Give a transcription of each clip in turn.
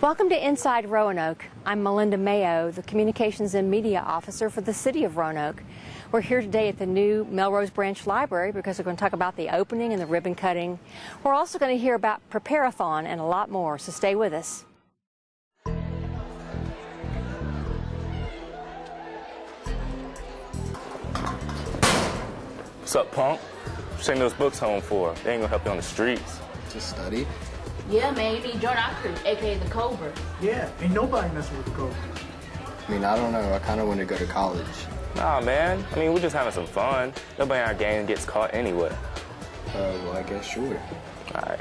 Welcome to Inside Roanoke. I'm Melinda Mayo, the Communications and Media Officer for the City of Roanoke. We're here today at the new Melrose Branch Library because we're going to talk about the opening and the ribbon cutting. We're also going to hear about Prepare-a-thon and a lot more, so stay with us. What's up, punk? What you taking those books home for? They ain't gonna help you on the streets. To study? Yeah, man, you need to join our crew, aka the Cobra. Yeah, ain't nobody messing with the Cobra. I mean, I don't know. I kind of want to go to college. Nah, man. I mean, we're just having some fun. Nobody in our gang gets caught anyway. Well, I guess sure. All right.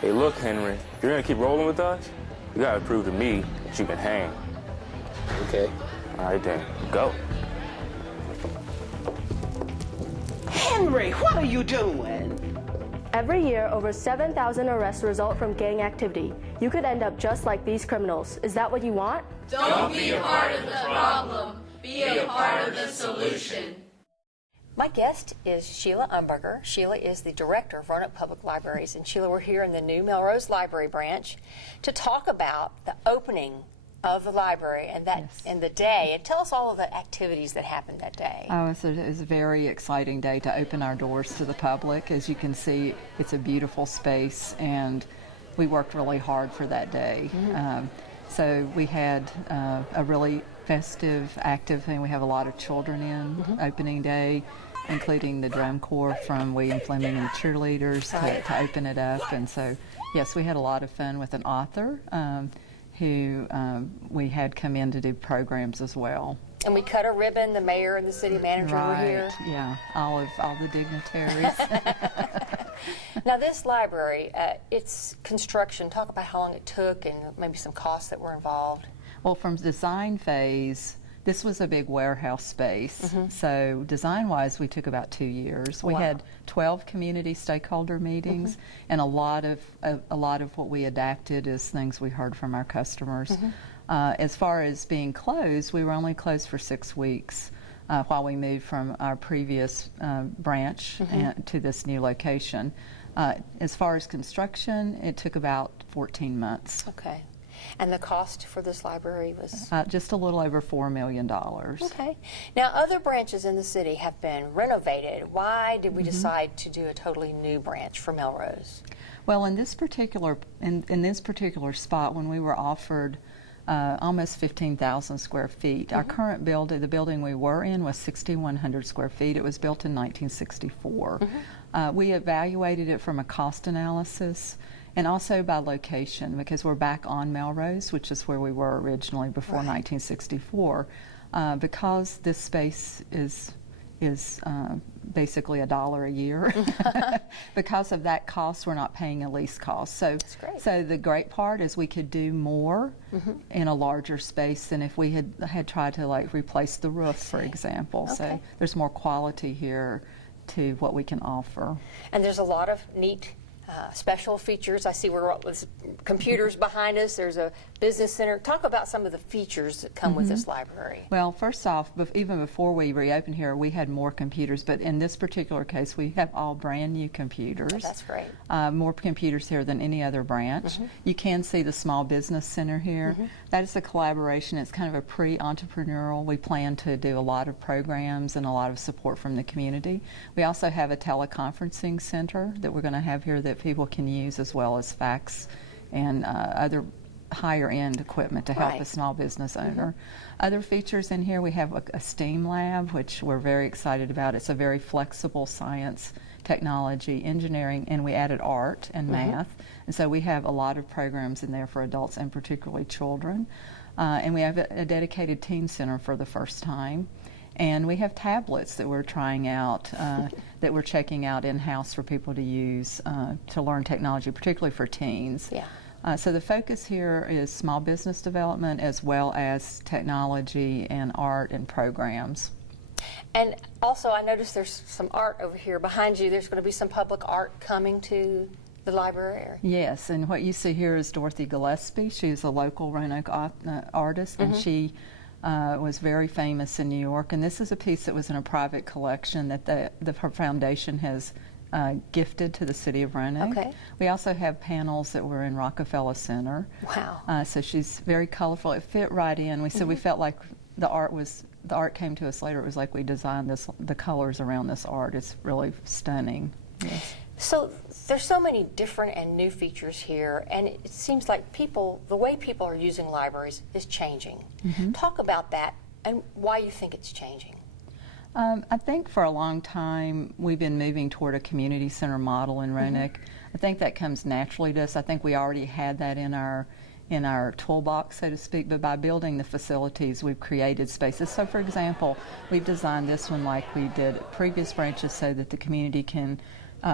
Hey, look, Henry. If you're gonna keep rolling with us, you gotta prove to me that you can hang. Okay. All right, then. Go. Henry, what are you doing? Every year, over 7,000 arrests result from gang activity. You could end up just like these criminals. Is that what you want? Don't be a part of the problem. Be a part of the solution. My guest is Sheila Umberger. Sheila is the director of Roanoke Public Libraries. And Sheila, we're here in the new Melrose Library branch to talk about the opening of the library and that and the day. And tell us all of the activities that happened that day. Oh, it was a very exciting day to open our doors to the public. As you can see, it's a beautiful space, and we worked really hard for that day. So we had a really festive, active thing. We have a lot of children in opening day, including the drum corps from William Fleming and the cheerleaders to open it up. And so, yes, we had a lot of fun with an author who we had come in to do programs as well. And we cut a ribbon. The mayor and the city manager were here. Yeah, all the dignitaries. Now this library, its construction, talk about how long it took and maybe some costs that were involved. Well, from design phase, this was a big warehouse space. So design-wise, we took about 2 years. We had 12 community stakeholder meetings, and a lot of what we adapted is things we heard from our customers. As far as being closed, we were only closed for 6 weeks while we moved from our previous branch to this new location. As far as construction, it took about 14 months. Okay. And the cost for this library was? Just a little over $4 million. Okay. Now, other branches in the city have been renovated. Why did we decide to do a totally new branch for Melrose? Well, in this particular spot, when we were offered almost 15,000 square feet, our current building, the building we were in, was 6,100 square feet. It was built in 1964. We evaluated it from a cost analysis and also by location, because we're back on Melrose, which is where we were originally before 1964. Because this space is basically $1 a year. Because of that cost, we're not paying a lease cost. So the great part is we could do more in a larger space than if we had tried to like replace the roof, for example. So there's more quality here to what we can offer. And there's a lot of neat special features. I see with computers behind us. There's a business center. Talk about some of the features that come with this library. Well, first off, even before we reopened here, we had more computers, but in this particular case, we have all brand new computers. Oh, that's great. More computers here than any other branch. You can see the small business center here. That is a collaboration. It's kind of a pre-entrepreneurial. We plan to do a lot of programs and a lot of support from the community. We also have a teleconferencing center that we're going to have here that people can use, as well as fax and other higher end equipment to help a small business owner. Other features in here, we have a STEAM lab, which we're very excited about. It's a very flexible science, technology, engineering, and we added art and math. And so we have a lot of programs in there for adults and particularly children. And we have a dedicated teen center for the first time. And we have tablets that we're trying out, that we're checking out in-house for people to use to learn technology, particularly for teens. So the focus here is small business development as well as technology and art and programs. And also, I noticed there's some art over here behind you. There's going to be some public art coming to the library. Yes, and what you see here is Dorothy Gillespie. She's a local Roanoke artist, and she was very famous in New York, and this is a piece that was in a private collection that the foundation has gifted to the city of Roanoke. Okay. We also have panels that were in Rockefeller Center. Wow. So she's very colorful. It fit right in. We felt like the art came to us later. It was like we designed the colors around this art. It's really stunning. Yes. So there's so many different and new features here, and it seems like the way people are using libraries is changing. Talk about that and why you think it's changing. I think for a long time we've been moving toward a community center model in Roanoke. I think that comes naturally to us. I think we already had that in our toolbox, so to speak, but by building the facilities, we've created spaces. So, for example, we've designed this one like we did previous branches so that the community can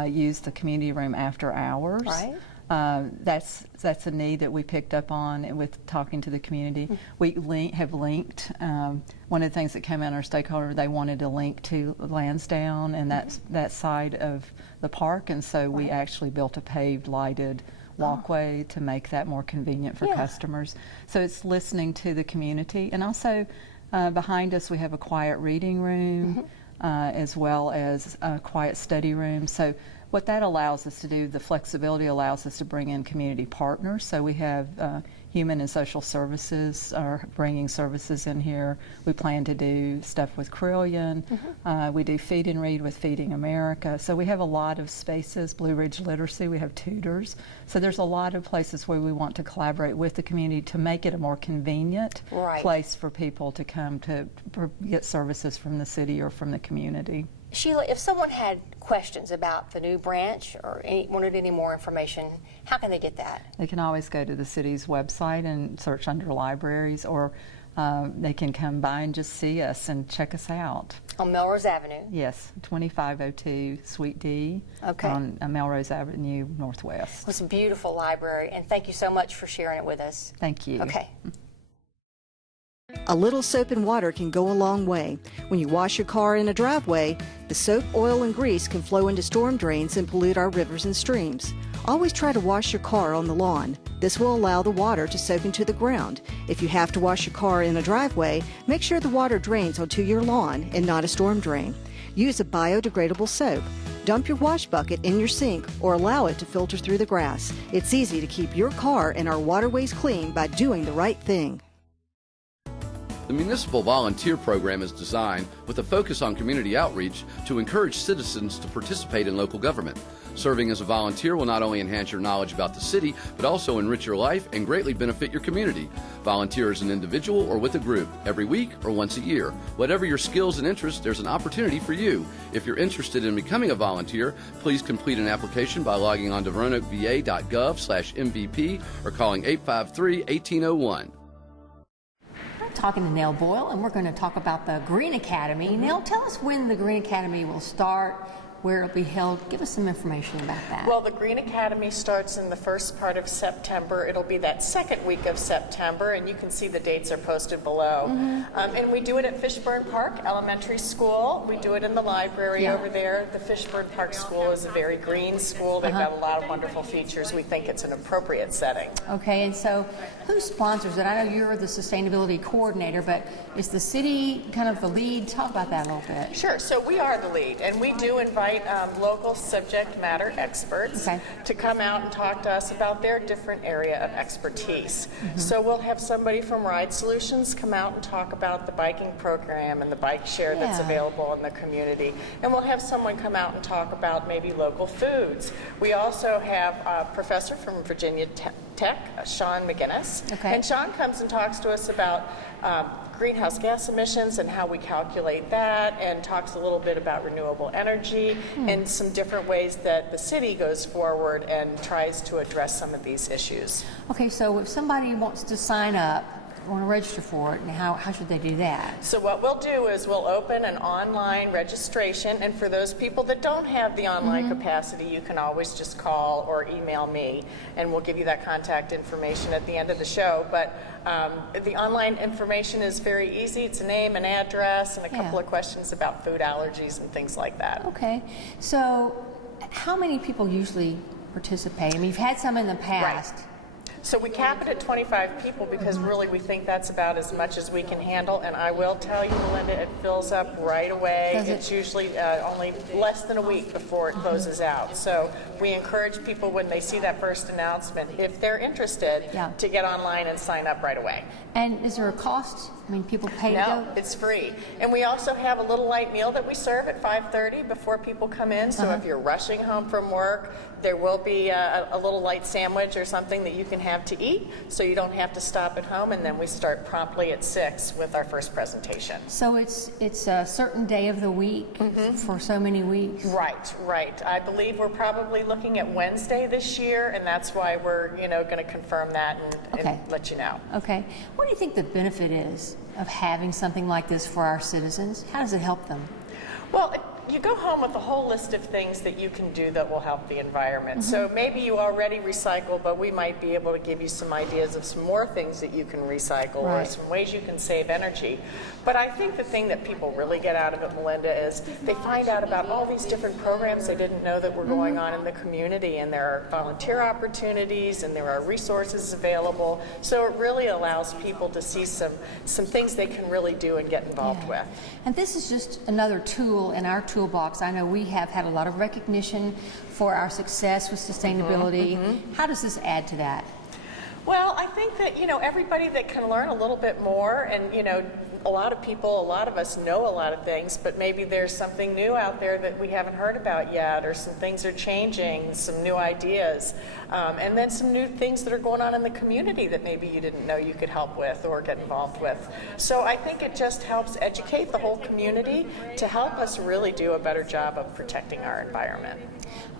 use the community room after hours. Right. That's a need that we picked up on with talking to the community. We have linked. One of the things that came out in our stakeholder, they wanted to link to Lansdowne and that side of the park, and so we actually built a paved, lighted walkway to make that more convenient for customers. So it's listening to the community, and also behind us we have a quiet reading room as well as a quiet study room. So what that allows us to do, the flexibility allows us to bring in community partners. So we have Human and Social Services are bringing services in here. We plan to do stuff with Carillion. We do Feed and Read with Feeding America. So we have a lot of spaces. Blue Ridge Literacy, we have tutors. So there's a lot of places where we want to collaborate with the community to make it a more convenient place for people to come to get services from the city or from the community. Sheila, if someone had questions about the new branch or wanted any more information, how can they get that? They can always go to the city's website and search under libraries, or they can come by and just see us and check us out. On Melrose Avenue? Yes, 2502 Suite D on Melrose Avenue Northwest. It's a beautiful library, and thank you so much for sharing it with us. Thank you. Okay. A little soap and water can go a long way. When you wash your car in a driveway, the soap, oil, and grease can flow into storm drains and pollute our rivers and streams. Always try to wash your car on the lawn. This will allow the water to soak into the ground. If you have to wash your car in a driveway, make sure the water drains onto your lawn and not a storm drain. Use a biodegradable soap. Dump your wash bucket in your sink or allow it to filter through the grass. It's easy to keep your car and our waterways clean by doing the right thing. The Municipal Volunteer Program is designed with a focus on community outreach to encourage citizens to participate in local government. Serving as a volunteer will not only enhance your knowledge about the city, but also enrich your life and greatly benefit your community. Volunteer as an individual or with a group, every week or once a year. Whatever your skills and interests, there's an opportunity for you. If you're interested in becoming a volunteer, please complete an application by logging on to roanokeva.gov/MVP or calling 853-1801. Talking to Nell Boyle, and we're going to talk about the Green Academy. Nell, tell us when the Green Academy will start, where it'll be held. Give us some information about that. Well, the Green Academy starts in the first part of September. It'll be that second week of September, and you can see the dates are posted below. And we do it at Fishburne Park Elementary School. We do it in the library over there. The Fishburne Park School is a very green school. They've got a lot of wonderful features. We think it's an appropriate setting. Okay, and so who sponsors it? I know you're the sustainability coordinator, but is the city kind of the lead? Talk about that a little bit. Sure. So we are the lead, and we do invite local subject matter experts to come out and talk to us about their different area of expertise. So we'll have somebody from Ride Solutions come out and talk about the biking program and the bike share that's available in the community. And we'll have someone come out and talk about maybe local foods. We also have a professor from Virginia Tech, Sean McGinnis. And Sean comes and talks to us about greenhouse gas emissions and how we calculate that, and talks a little bit about renewable energy and some different ways that the city goes forward and tries to address some of these issues. Okay, so if somebody wants to sign up, want to register for it, and how should they do that? So what we'll do is we'll open an online registration, and for those people that don't have the online capacity, you can always just call or email me, and we'll give you that contact information at the end of the show. But the online information is very easy. It's a name, an address, and a couple of questions about food allergies and things like that. Okay, so how many people usually participate? I mean, you've had some in the past. So we cap it at 25 people because really we think that's about as much as we can handle. And I will tell you, Melinda, it fills up right away. It's usually only less than a week before it closes out. So we encourage people when they see that first announcement, if they're interested, to get online and sign up right away. And is there a cost? I mean, people pay to go? No, it's free. And we also have a little light meal that we serve at 5:30 before people come in. So if you're rushing home from work, there will be a little light sandwich or something that you can have to eat, so you don't have to stop at home. And then we start promptly at 6 with our first presentation. So it's a certain day of the week for so many weeks. Right. I believe we're probably looking at Wednesday this year, and that's why we're going to confirm that and let you know. Okay. What do you think the benefit is of having something like this for our citizens? How does it help them? Well, you go home with a whole list of things that you can do that will help the environment. So maybe you already recycle, but we might be able to give you some ideas of some more things that you can recycle or some ways you can save energy. But I think the thing that people really get out of it, Melinda, is they find out about all these different programs they didn't know that were going on in the community, and there are volunteer opportunities and there are resources available. So it really allows people to see some things they can really do and get involved with. And this is just another tool in our toolbox. I know we have had a lot of recognition for our success with sustainability. How does this add to that? Well, I think that, everybody that can learn a little bit more, and, a lot of us know a lot of things, but maybe there's something new out there that we haven't heard about yet, or some things are changing, some new ideas, and then some new things that are going on in the community that maybe you didn't know you could help with or get involved with. So I think it just helps educate the whole community to help us really do a better job of protecting our environment.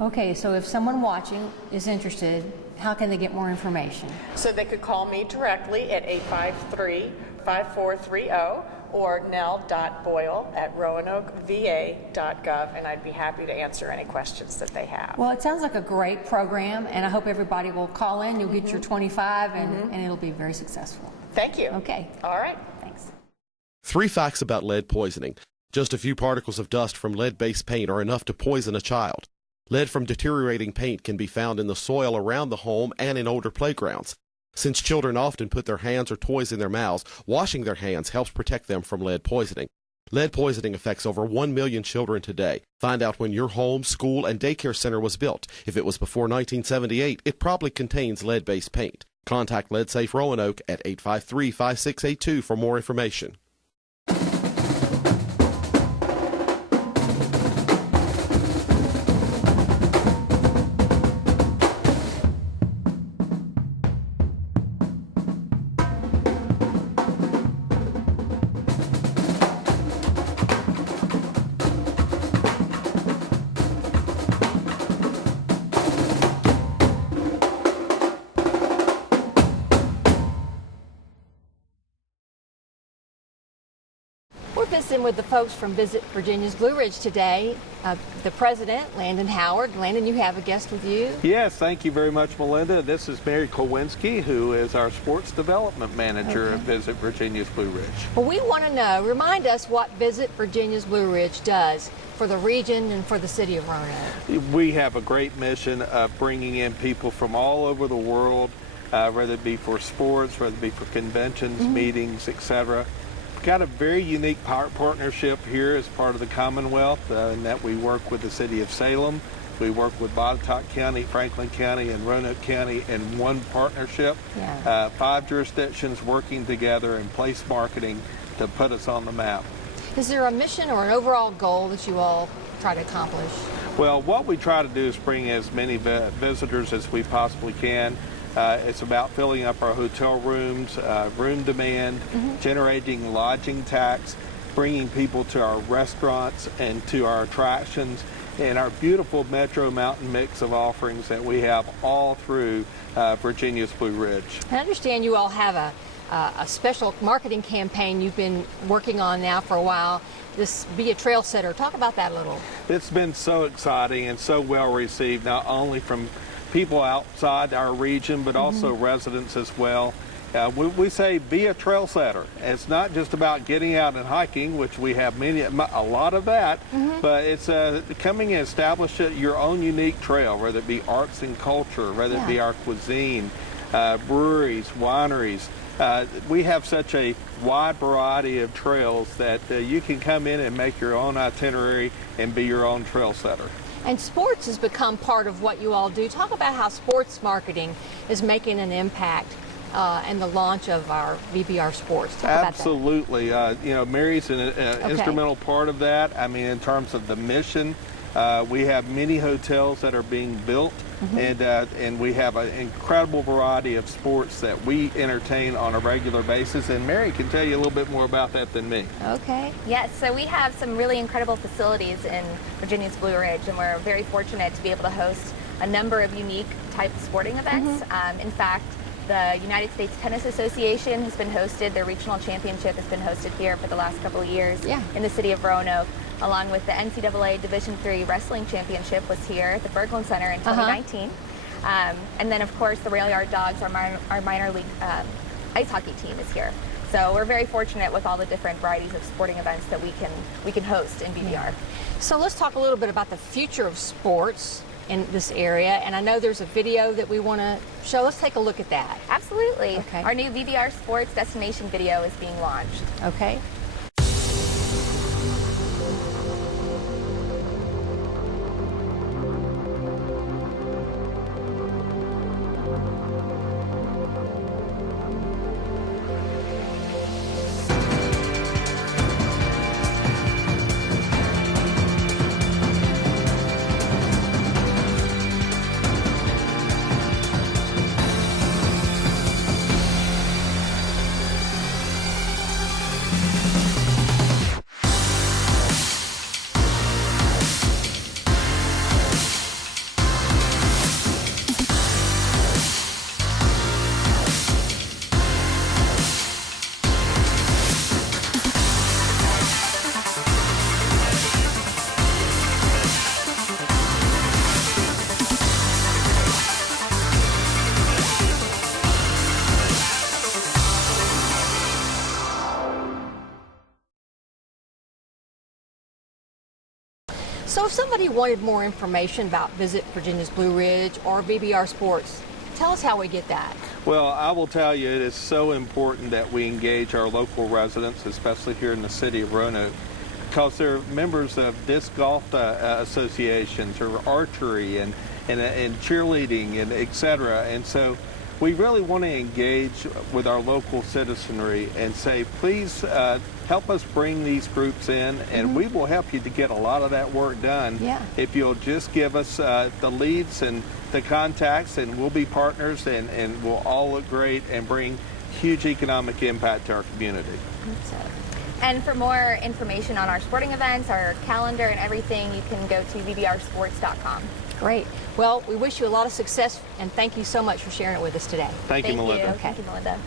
Okay, so if someone watching is interested, how can they get more information? So they could call me directly at 853-5430 or nell.boyle@roanokeva.gov, and I'd be happy to answer any questions that they have. Well, it sounds like a great program, and I hope everybody will call in. You'll get your 25, and it'll be very successful. Thank you. Okay. All right. Thanks. 3 facts about lead poisoning. Just a few particles of dust from lead-based paint are enough to poison a child. Lead from deteriorating paint can be found in the soil around the home and in older playgrounds. Since children often put their hands or toys in their mouths, washing their hands helps protect them from lead poisoning. Lead poisoning affects over 1 million children today. Find out when your home, school, and daycare center was built. If it was before 1978, it probably contains lead-based paint. Contact Lead Safe Roanoke at 853-5682 for more information. We're visiting with the folks from Visit Virginia's Blue Ridge today. The president, Landon Howard. Landon, you have a guest with you. Yes, thank you very much, Melinda. This is Mary Kowinski, who is our sports development manager at Visit Virginia's Blue Ridge. Well, we want to know, remind us what Visit Virginia's Blue Ridge does for the region and for the city of Roanoke. We have a great mission of bringing in people from all over the world, whether it be for sports, whether it be for conventions, meetings, etc. Got a very unique partnership here as part of the Commonwealth in that we work with the city of Salem. We work with Botetourt County, Franklin County, and Roanoke County in one partnership. 5 jurisdictions working together in place marketing to put us on the map. Is there a mission or an overall goal that you all try to accomplish? Well, what we try to do is bring as many visitors as we possibly can. It's about filling up our hotel rooms, room demand, generating lodging tax, bringing people to our restaurants and to our attractions, and our beautiful Metro Mountain mix of offerings that we have all through Virginia's Blue Ridge. I understand you all have a special marketing campaign you've been working on now for a while. This Be a Trail Setter. Talk about that a little. It's been so exciting and so well received, not only from people outside our region, but also residents as well. We say be a trail setter. It's not just about getting out and hiking, which we have a lot of that, but it's coming and establish your own unique trail, whether it be arts and culture, whether it be our cuisine, breweries, wineries. We have such a wide variety of trails that you can come in and make your own itinerary and be your own trail setter. And sports has become part of what you all do. Talk about how sports marketing is making an impact and the launch of our VBR Sports. Talk Absolutely. About that. You know, Mary's an instrumental part of that. I mean, in terms of the mission, we have many hotels that are being built, and we have an incredible variety of sports that we entertain on a regular basis. And Mary can tell you a little bit more about that than me. Okay. Yes, so we have some really incredible facilities in Virginia's Blue Ridge, and we're very fortunate to be able to host a number of unique type of sporting events. In fact, the United States Tennis Association has been hosted. Their regional championship has been hosted here for the last couple of years in the city of Roanoke, along with the NCAA Division III Wrestling Championship was here at the Berglund Center in 2019. And then, of course, the Rail Yard Dogs, our minor league ice hockey team, is here. So we're very fortunate with all the different varieties of sporting events that we can host in VBR. So let's talk a little bit about the future of sports in this area, and I know there's a video that we want to show. Let's take a look at that. Absolutely. Okay. Our new VBR Sports destination video is being launched. Okay. So if somebody wanted more information about Visit Virginia's Blue Ridge or VBR Sports, tell us how we get that. Well, I will tell you, it is so important that we engage our local residents, especially here in the city of Roanoke, because they're members of disc golf associations or archery and cheerleading and et cetera. And so we really want to engage with our local citizenry and say, please help us bring these groups in, and we will help you to get a lot of that work done if you'll just give us the leads and the contacts, and we'll be partners, and we'll all look great and bring huge economic impact to our community. And for more information on our sporting events, our calendar and everything, you can go to vbrsports.com. Great. Well, we wish you a lot of success, and thank you so much for sharing it with us today. Thank you, Melinda. Thank you, Melinda.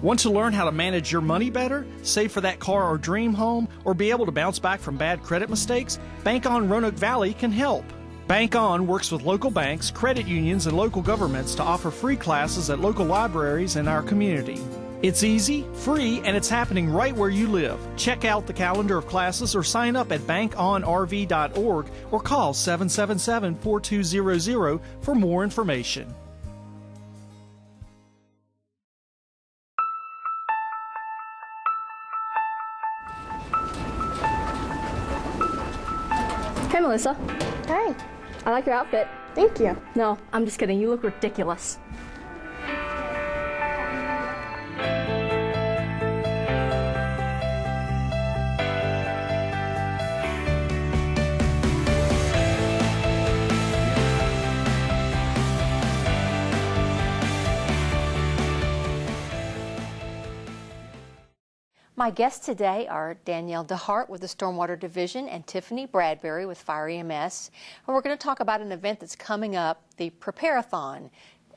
Want to learn how to manage your money better, save for that car or dream home, or be able to bounce back from bad credit mistakes? Bank On Roanoke Valley can help. Bank On works with local banks, credit unions, and local governments to offer free classes at local libraries in our community. It's easy, free, and it's happening right where you live. Check out the calendar of classes or sign up at bankonrv.org or call 777-4200 for more information. Hey, Melissa. Hi. I like your outfit. Thank you. No, I'm just kidding. You look ridiculous. My guests today are Danielle DeHart with the Stormwater Division and Tiffany Bradbury with Fire EMS. And we're going to talk about an event that's coming up, the Prepare-a-thon.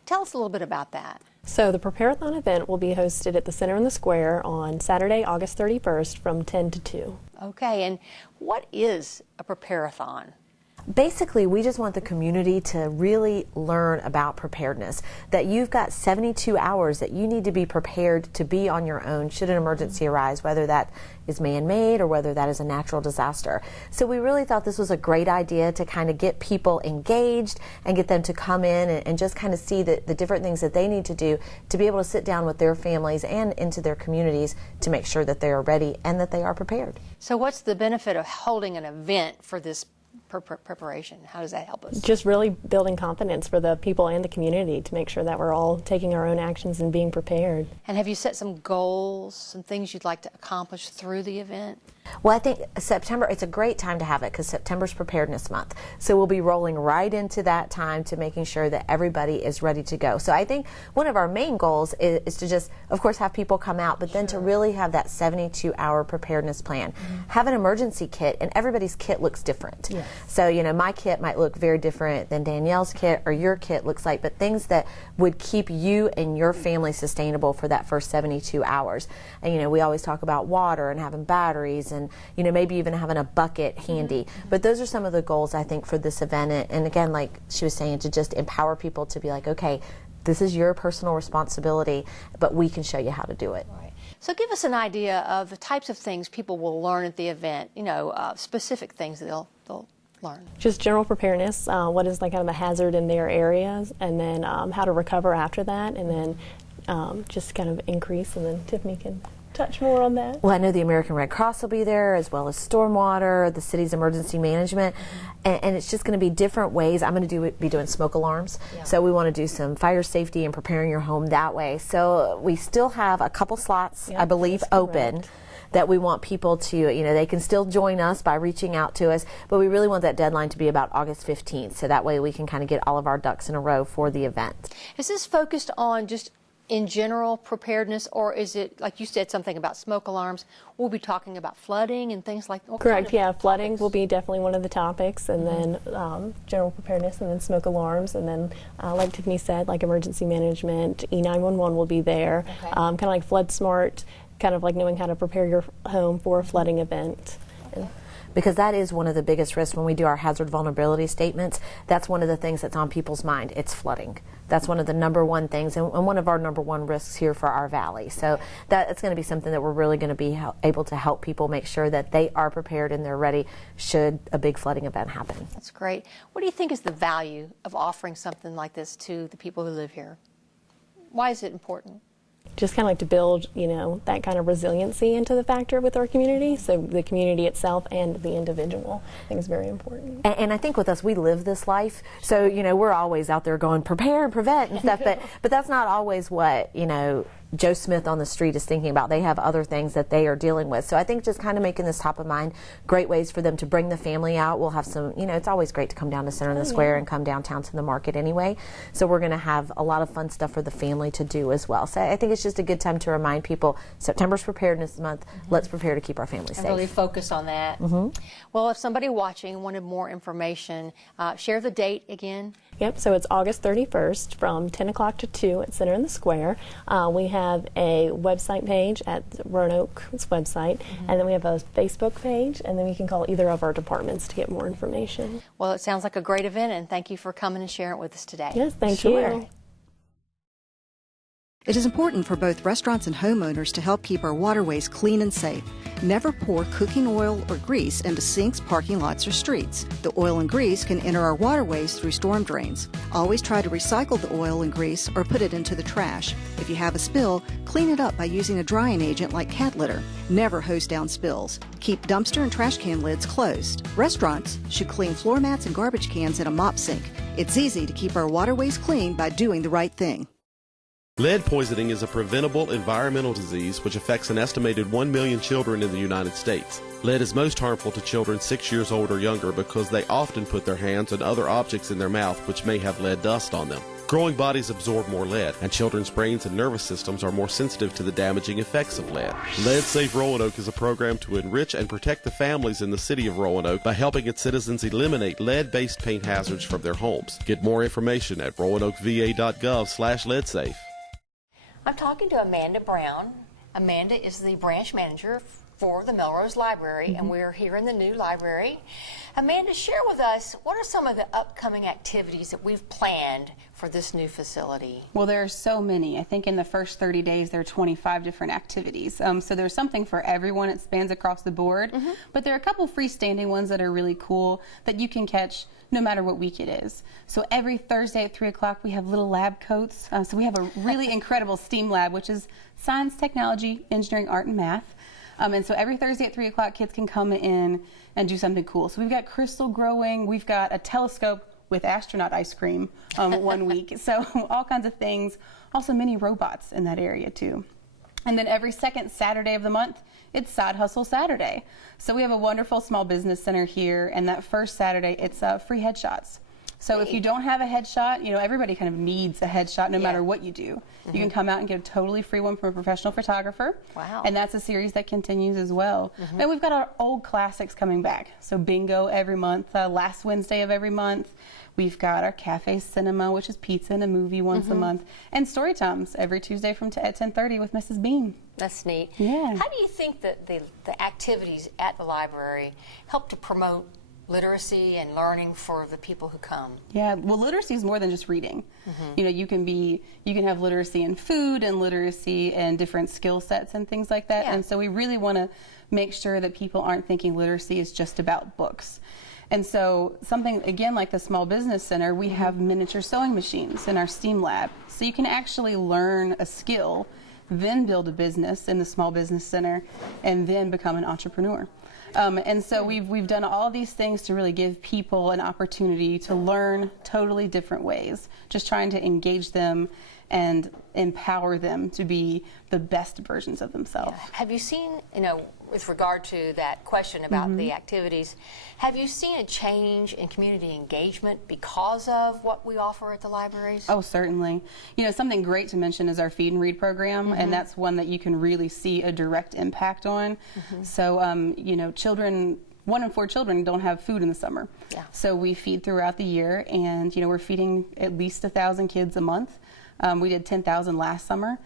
Tell us a little bit about that. So the Prepare-a-thon event will be hosted at the Center in the Square on Saturday, August 31st from 10 to 2. Okay, and what is a Prepare-a-thon? Basically, we just want the community to really learn about preparedness, that you've got 72 hours that you need to be prepared to be on your own should an emergency arise, whether that is man-made or whether that is a natural disaster. So we really thought this was a great idea to kind of get people engaged and get them to come in and just kind of see the different things that they need to do to be able to sit down with their families and into their communities to make sure that they are ready and that they are prepared. So what's the benefit of holding an event for this preparation? How does that help us? Just really building confidence for the people and the community to make sure that we're all taking our own actions and being prepared. And have you set some goals, some things you'd like to accomplish through the event? Well, I think September, it's a great time to have it because September's Preparedness Month. So we'll be rolling right into that time to making sure that everybody is ready to go. So I think one of our main goals is to just, of course, have people come out, but then to really have that 72-hour preparedness plan. Have an emergency kit, and everybody's kit looks different. Yes. So, you know, my kit might look very different than Danielle's kit or your kit looks like, but things that would keep you and your family sustainable for that first 72 hours. And, you know, we always talk about water and having batteries and, you know, maybe even having a bucket handy. But those are some of the goals, I think, for this event. And again, like she was saying, to just empower people to be like, okay, this is your personal responsibility, but we can show you how to do it. Right. So give us an idea of the types of things people will learn at the event, you know, specific things that they'll learn. Just general preparedness, what is like kind of the hazard in their areas, and then how to recover after that, and then just kind of increase, and then Tiffany can touch more on that. Well, I know the American Red Cross will be there, as well as stormwater, the city's emergency management, and it's just going to be different ways. I'm going to be doing smoke alarms, so we want to do some fire safety and preparing your home that way. So we still have a couple slots, I believe, open. That we want people to, you know, they can still join us by reaching out to us, but we really want that deadline to be about August 15th, so that way we can kind of get all of our ducks in a row for the event. Is this focused on just in general preparedness, or is it, like you said, something about smoke alarms? We'll be talking about flooding and things like that. Correct, yeah, flooding will be definitely one of the topics, and then general preparedness, and then smoke alarms, and then like Tiffany said, like emergency management, E911 will be there, kind of like Flood Smart, kind of like knowing how to prepare your home for a flooding event. Because that is one of the biggest risks when we do our hazard vulnerability statements. That's one of the things that's on people's mind. It's flooding. That's one of the number one things, and one of our number one risks here for our valley. So that's going to be something that we're really going to be able to help people make sure that they are prepared and they're ready should a big flooding event happen. That's great. What do you think is the value of offering something like this to the people who live here? Why is it important? Just kind of like to build, you know, that kind of resiliency into the factor with our community. So the community itself and the individual, I think, is very important. And I think with us, we live this life. So, you know, we're always out there going prepare and prevent and stuff. But that's not always what, you know, Joe Smith on the street is thinking about. They have other things that they are dealing with. So I think just kind of making this top of mind, great ways for them to bring the family out. We'll have some, you know, it's always great to come down to Center in the Square and come downtown to the market anyway. So we're going to have a lot of fun stuff for the family to do as well. So I think it's just a good time to remind people, September's Preparedness Month, let's prepare to keep our families safe. And really focus on that. Well, if somebody watching wanted more information, share the date again. Yep, so it's August 31st from 10 o'clock to 2 at Center in the Square. We have a website page at Roanoke's website, and then we have a Facebook page, and then you can call either of our departments to get more information. Well, it sounds like a great event, and thank you for coming and sharing it with us today. Yes, thank you. It is important for both restaurants and homeowners to help keep our waterways clean and safe. Never pour cooking oil or grease into sinks, parking lots, or streets. The oil and grease can enter our waterways through storm drains. Always try to recycle the oil and grease or put it into the trash. If you have a spill, clean it up by using a drying agent like cat litter. Never hose down spills. Keep dumpster and trash can lids closed. Restaurants should clean floor mats and garbage cans in a mop sink. It's easy to keep our waterways clean by doing the right thing. Lead poisoning is a preventable environmental disease which affects an estimated 1 million children in the United States. Lead is most harmful to children 6 years old or younger because they often put their hands and other objects in their mouth which may have lead dust on them. Growing bodies absorb more lead, and children's brains and nervous systems are more sensitive to the damaging effects of lead. Lead Safe Roanoke is a program to enrich and protect the families in the city of Roanoke by helping its citizens eliminate lead-based paint hazards from their homes. Get more information at roanokeva.gov/leadsafe. I'm talking to Amanda Brown. Amanda is the branch manager for the Melrose Library, and we're here in the new library. Amanda, share with us, what are some of the upcoming activities that we've planned for this new facility? Well, there are so many. I think in the first 30 days there are 25 different activities. So there's something for everyone. It spans across the board. But there are a couple freestanding ones that are really cool that you can catch no matter what week it is. So every Thursday at 3 o'clock we have little lab coats. So we have a really incredible STEAM lab, which is science, technology, engineering, art, and math. And so every Thursday at 3 o'clock, kids can come in and do something cool. So we've got crystal growing, we've got a telescope with astronaut ice cream 1 week. So all kinds of things. Also mini robots in that area too. And then every second Saturday of the month, it's Side Hustle Saturday. So we have a wonderful small business center here, and that first Saturday, it's free headshots. So if you don't have a headshot, you know, everybody kind of needs a headshot no matter what you do. You can come out and get a totally free one from a professional photographer. Wow. And that's a series that continues as well. And we've got our old classics coming back. So bingo every month, last Wednesday of every month. We've got our cafe cinema, which is pizza and a movie once a month. And story times every Tuesday at 10:30 with Mrs. Bean. That's neat. Yeah. How do you think that the activities at the library help to promote literacy and learning for the people who come? Yeah, well, literacy is more than just reading. You know, you can have literacy in food and literacy and different skill sets and things like that. And so we really want to make sure that people aren't thinking literacy is just about books. And so something, again, like the Small Business Center, we have miniature sewing machines in our STEAM lab. So you can actually learn a skill, then build a business in the Small Business Center, and then become an entrepreneur. And so we've done all these things to really give people an opportunity to learn totally different ways, just trying to engage them and empower them to be the best versions of themselves. Have you seen, you know, with regard to that question about the activities, have you seen a change in community engagement because of what we offer at the libraries? Oh, certainly. You know, something great to mention is our Feed and Read program, and that's one that you can really see a direct impact on. So, you know, 1 in 4 children don't have food in the summer. So we feed throughout the year, and, you know, we're feeding at least 1,000 kids a month. We did 10,000 last summer.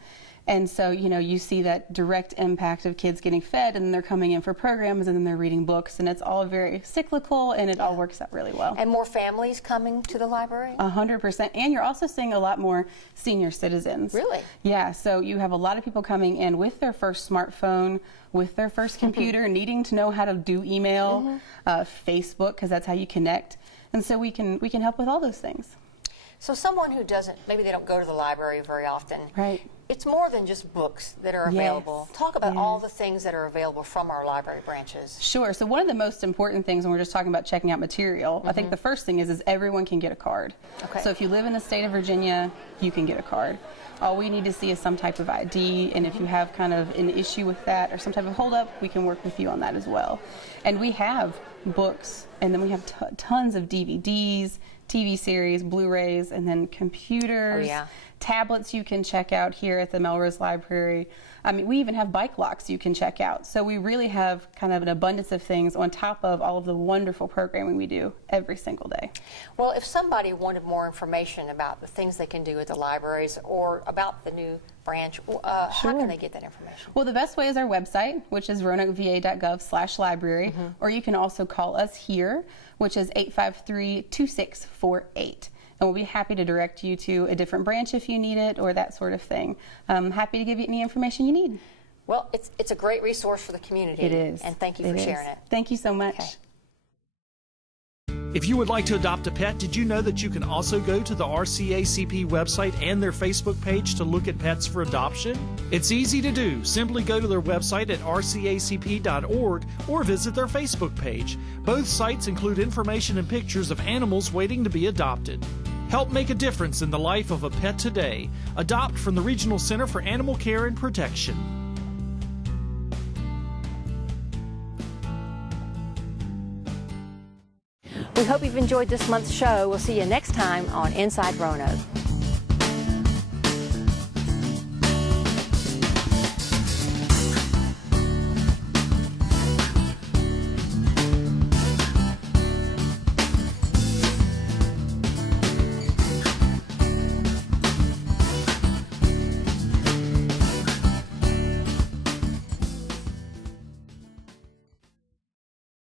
And so, you know, you see that direct impact of kids getting fed, and then they're coming in for programs, and then they're reading books, and it's all very cyclical, and it all works out really well. And more families coming to the library? 100%. And you're also seeing a lot more senior citizens. Really? Yeah, so you have a lot of people coming in with their first smartphone, with their first computer, needing to know how to do email, Facebook, because that's how you connect. And so we can help with all those things. So someone who doesn't, maybe they don't go to the library very often. Right. It's more than just books that are available. Talk about all the things that are available from our library branches. Sure. So one of the most important things when we're just talking about checking out material, I think the first thing is everyone can get a card. Okay. So if you live in the state of Virginia, you can get a card. All we need to see is some type of ID, and if you have kind of an issue with that or some type of holdup, we can work with you on that as well. And we have books, and then we have tons of DVDs, TV series, Blu-rays, and then computers, tablets you can check out here at the Melrose Library. I mean, we even have bike locks you can check out. So we really have kind of an abundance of things on top of all of the wonderful programming we do every single day. Well, if somebody wanted more information about the things they can do at the libraries or about the new branch, how can they get that information? Well, the best way is our website, which is roanokeva.gov/library, or you can also call us here, which is 853-2648. And we'll be happy to direct you to a different branch if you need it or that sort of thing. Happy to give you any information you need. Well, it's a great resource for the community. It is. And thank you for sharing it. Thank you so much. Okay. If you would like to adopt a pet, did you know that you can also go to the RCACP website and their Facebook page to look at pets for adoption? It's easy to do. Simply go to their website at rcacp.org or visit their Facebook page. Both sites include information and pictures of animals waiting to be adopted. Help make a difference in the life of a pet today. Adopt from the Regional Center for Animal Care and Protection. We hope you've enjoyed this month's show. We'll see you next time on Inside Roanoke.